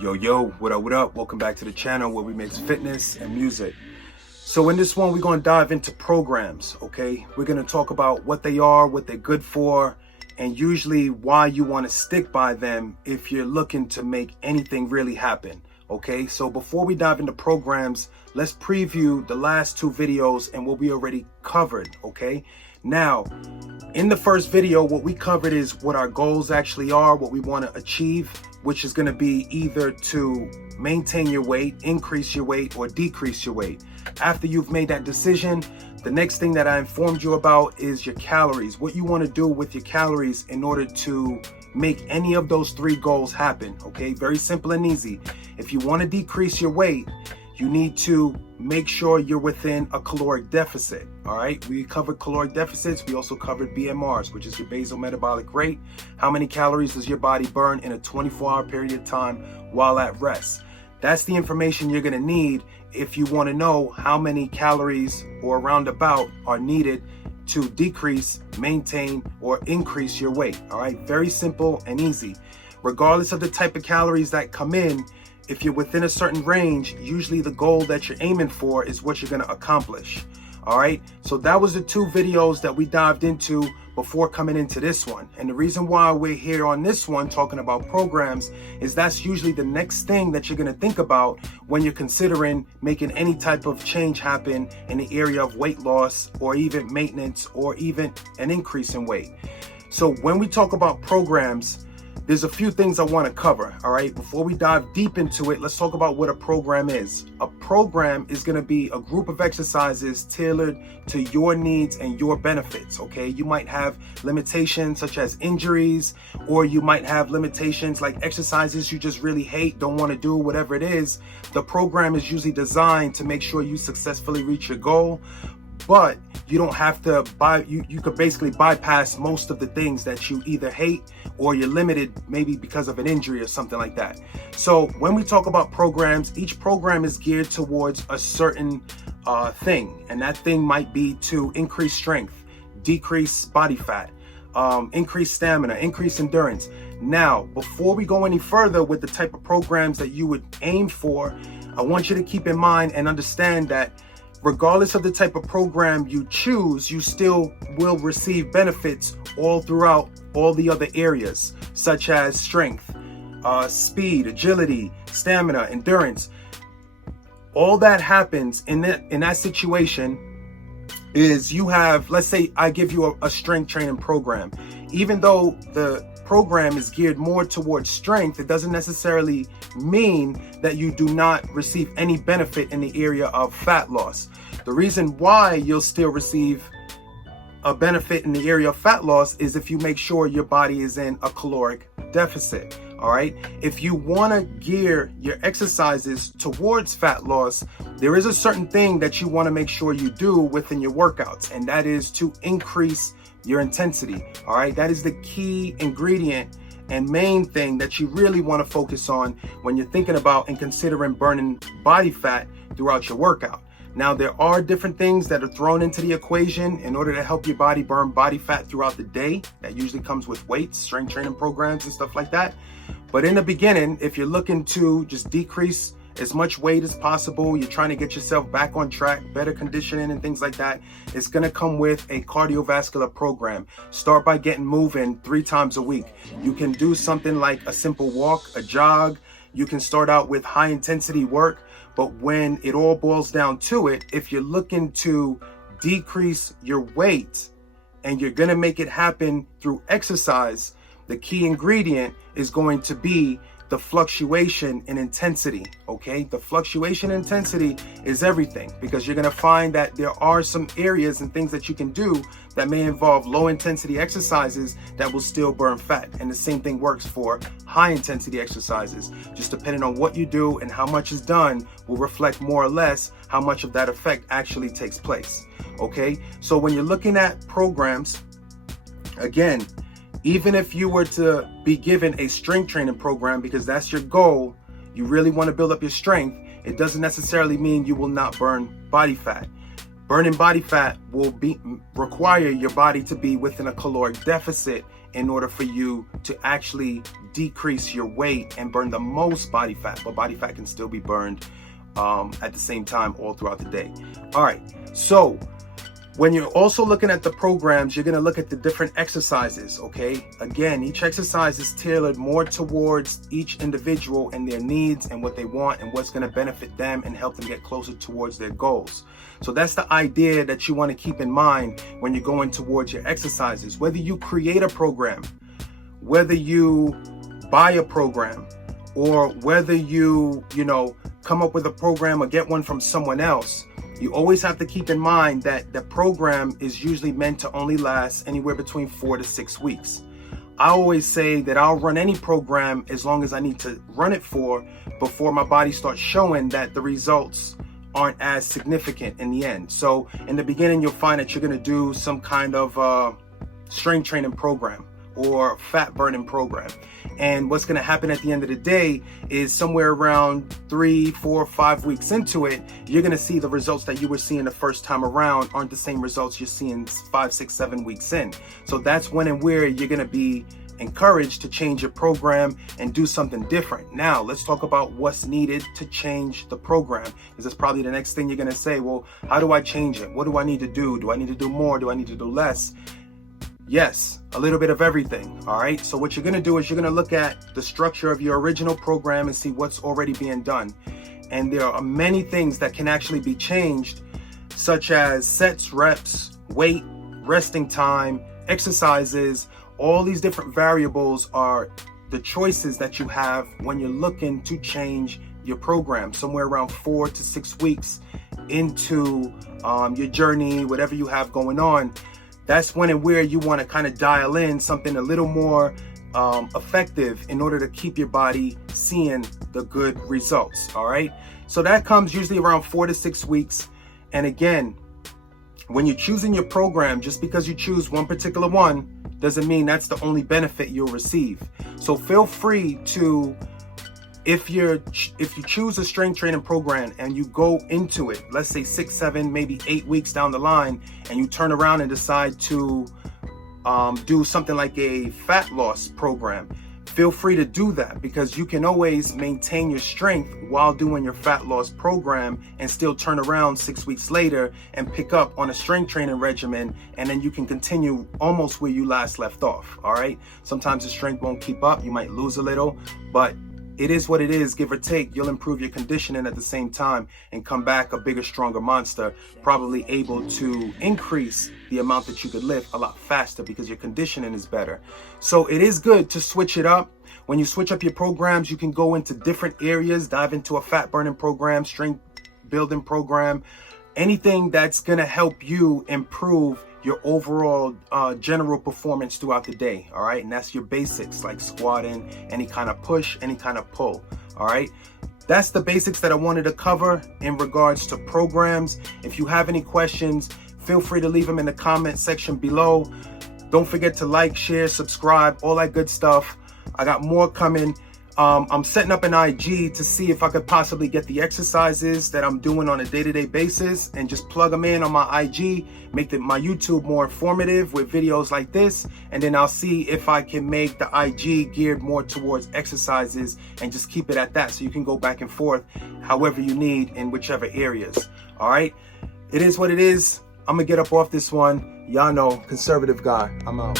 Yo, what up? Welcome back to the channel where we mix fitness and music. So in this one, we're going to dive into programs, okay? We're going to talk about what they are, what they're good for, and usually why you want to stick by them if you're looking to make anything really happen, okay? So before we dive into programs, let's preview the last two videos and what we already covered, okay? Now, in the first video, what we covered is what our goals actually are, what we want to achieve, which is going to be either to maintain your weight, increase your weight, or decrease your weight. After you've made that decision, the next thing that I informed you about is your calories, what you want to do with your calories in order to make any of those three goals happen, okay? Very simple and easy. If you want to decrease your weight, you need to make sure you're within a caloric deficit, all right? We covered caloric deficits. We also covered BMRs, which is your basal metabolic rate. How many calories does your body burn in a 24-hour period of time while at rest? That's the information you're gonna need if you wanna know how many calories or roundabout are needed to decrease, maintain, or increase your weight, all right? Very simple and easy. Regardless of the type of calories that come in, if you're within a certain range, usually the goal that you're aiming for is what you're gonna accomplish, all right? So that was the two videos that we dived into before coming into this one. And the reason why we're here on this one talking about programs is that's usually the next thing that you're gonna think about when you're considering making any type of change happen in the area of weight loss or even maintenance or even an increase in weight. So when we talk about programs, there's a few things I want to cover, all right? Before we dive deep into it, let's talk about what a program is. A program is going to be a group of exercises tailored to your needs and your benefits, okay? You might have limitations such as injuries, or you might have limitations like exercises you just really hate, don't want to do, whatever it is. The program is usually designed to make sure you successfully reach your goal, but you don't have to you could basically bypass most of the things that you either hate or you're limited maybe because of an injury or something like that. So when we talk about programs, each program is geared towards a certain thing, and that thing might be to increase strength, decrease body fat, increase stamina, increase endurance. Now, before we go any further with the type of programs that you would aim for, I want you to keep in mind and understand that regardless of the type of program you choose, you still will receive benefits all throughout all the other areas, such as strength, speed, agility, stamina, endurance. All that happens in that situation is you have, let's say I give you a strength training program. Even though the program is geared more towards strength, it doesn't necessarily mean that you do not receive any benefit in the area of fat loss. The reason why you'll still receive a benefit in the area of fat loss is if you make sure your body is in a caloric deficit, all right? If you want to gear your exercises towards fat loss, there is a certain thing that you want to make sure you do within your workouts, and that is to increase your intensity, all right? That is the key ingredient and main thing that you really want to focus on when you're thinking about and considering burning body fat throughout your workout. Now, there are different things that are thrown into the equation in order to help your body burn body fat throughout the day. That usually comes with weights, strength training programs, and stuff like that. But in the beginning, if you're looking to just decrease as much weight as possible, you're trying to get yourself back on track, better conditioning and things like that, it's going to come with a cardiovascular program. Start by getting moving 3 times a week. You can do something like a simple walk, a jog. You can start out with high intensity work, but when it all boils down to it, if you're looking to decrease your weight and you're going to make it happen through exercise, the key ingredient is going to be the fluctuation in intensity, okay? The fluctuation in intensity is everything, because you're gonna find that there are some areas and things that you can do that may involve low intensity exercises that will still burn fat. And the same thing works for high intensity exercises. Just depending on what you do and how much is done will reflect more or less how much of that effect actually takes place, okay? So when you're looking at programs, again, even if you were to be given a strength training program, because that's your goal, you really want to build up your strength, it doesn't necessarily mean you will not burn body fat. Burning body fat will require your body to be within a caloric deficit in order for you to actually decrease your weight and burn the most body fat. But body fat can still be burned at the same time all throughout the day. All right, so when you're also looking at the programs, you're going to look at the different exercises, okay? Again, each exercise is tailored more towards each individual and their needs and what they want and what's going to benefit them and help them get closer towards their goals. So that's the idea that you want to keep in mind when you're going towards your exercises. Whether you create a program, whether you buy a program, or whether you come up with a program or get one from someone else, you always have to keep in mind that the program is usually meant to only last anywhere between 4 to 6 weeks. I always say that I'll run any program as long as I need to run it for before my body starts showing that the results aren't as significant in the end. So in the beginning, you'll find that you're going to do some kind of strength training program or fat burning program. And what's going to happen at the end of the day is somewhere around 3, 4, 5 weeks into it, you're going to see the results that you were seeing the first time around aren't the same results you're seeing 5, 6, 7 weeks in. So that's when and where you're going to be encouraged to change your program and do something different. Now, let's talk about what's needed to change the program. This is probably the next thing you're going to say. Well, how do I change it? What do I need to do? Do I need to do more? Do I need to do less? Yes, a little bit of everything. All right. So what you're going to do is you're going to look at the structure of your original program and see what's already being done. And there are many things that can actually be changed, such as sets, reps, weight, resting time, exercises. All these different variables are the choices that you have when you're looking to change your program somewhere around 4 to 6 weeks into your journey, whatever you have going on. That's when and where you want to kind of dial in something a little more effective in order to keep your body seeing the good results. All right. So that comes usually around 4 to 6 weeks. And again, when you're choosing your program, just because you choose one particular one doesn't mean that's the only benefit you'll receive. So feel free to, if you choose a strength training program and you go into it, let's say 6, 7, maybe 8 weeks down the line, and you turn around and decide to do something like a fat loss program, feel free to do that, because you can always maintain your strength while doing your fat loss program and still turn around 6 weeks later and pick up on a strength training regimen, and then you can continue almost where you last left off. All right. Sometimes the strength won't keep up. You might lose a little, but it is what it is, give or take. You'll improve your conditioning at the same time and come back a bigger, stronger monster, probably able to increase the amount that you could lift a lot faster because your conditioning is better. So it is good to switch it up. When you switch up your programs, you can go into different areas, dive into a fat burning program, strength building program, anything that's going to help you improve your overall general performance throughout the day. All right. And that's your basics, like squatting, any kind of push, any kind of pull. All right. That's the basics that I wanted to cover in regards to programs. If you have any questions, feel free to leave them in the comment section below. Don't forget to like, share, subscribe, all that good stuff. I got more coming. I'm setting up an IG to see if I could possibly get the exercises that I'm doing on a day-to-day basis and just plug them in on my IG, make my YouTube more informative with videos like this, and then I'll see if I can make the IG geared more towards exercises and just keep it at that, so you can go back and forth however you need in whichever areas. All right, it is what it is. I'm gonna get up off this one. Y'all know, conservative guy. I'm out.